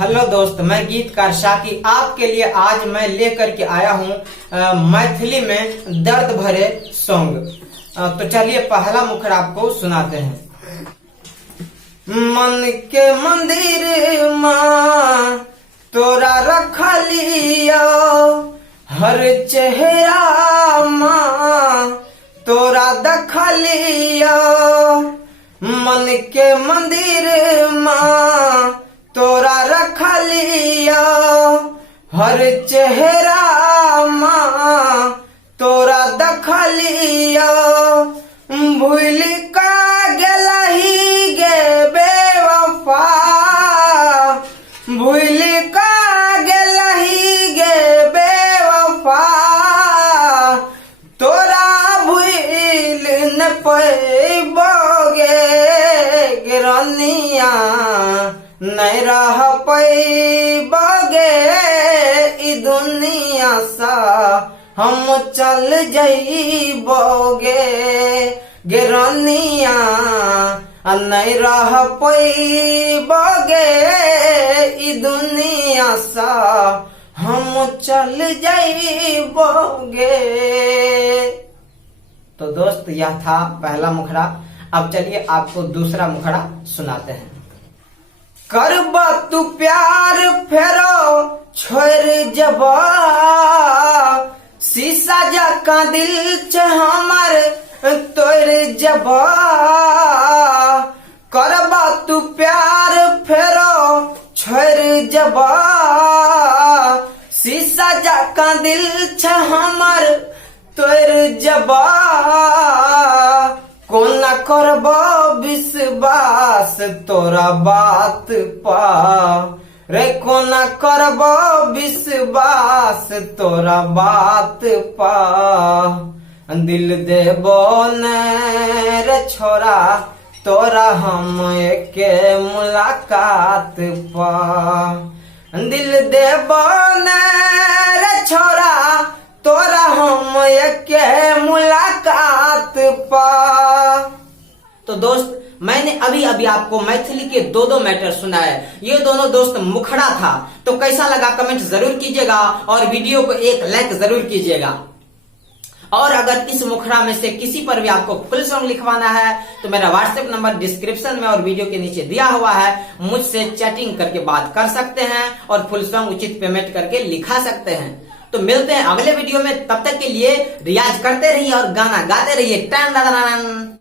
Hello दोस्त, मैं गीतकार शाकी आपके लिए आज मैं लेकर के आया हूँ मैथिली में दर्द भरे सॉन्ग। तो चलिए पहला मुखड़ा आपको सुनाते हैं। मन के मंदिर माँ तोरा रखलियो, हर चेहरा माँ तोरा दखलियो। मन के मंदिर माँ तोरा रखलियो, हर चेहरा माँ तोरा दखलियो। भूल का गेलही गे बेवफा, भूल का गेलही गे बेवफा। तोरा भूल न पैबोगे गिरनिया, नहीं रह पैबोगे ई दुनिया सा, हम चल जइबोगे गिरनिया। नहीं रह पैबोगे ई दुनिया सा, हम चल जइबोगे। तो दोस्त यह था पहला मुखड़ा। अब चलिए आपको दूसरा मुखड़ा सुनाते हैं। करबा तू प्यार फेरो छोड़ जबा, शीशा जका दिल छ हमर तोड़ जबा। करबा तू प्यार फेरो छोड़ जबा, शीशा जका दिल छ हमर तोड़ जबा। कोना करबो विश्वास तोरा बात पा रे, कोना करबो विश्वास तोरा बात पा। दिल देबो ने रे छोरा तोरा हम के मुलाकात पा। दिल देबो ने रे छोरा तोरा हम के मुलाकात पा। तो दोस्त मैंने अभी अभी आपको मैथिली के दो मैटर सुनाए। ये दोनों दोस्त मुखड़ा था। तो कैसा लगा कमेंट जरूर कीजिएगा और वीडियो को एक लाइक जरूर कीजिएगा। और अगर इस मुखड़ा में से किसी पर भी आपको फुल सॉन्ग लिखवाना है तो मेरा व्हाट्सएप नंबर डिस्क्रिप्शन में और वीडियो के नीचे दिया हुआ है, मुझसे चैटिंग करके बात कर सकते हैं और फुल सॉन्ग उचित पेमेंट करके लिखा सकते हैं। तो मिलते हैं अगले वीडियो में, तब तक के लिए रियाज करते रहिए और गाना गाते रहिए। टन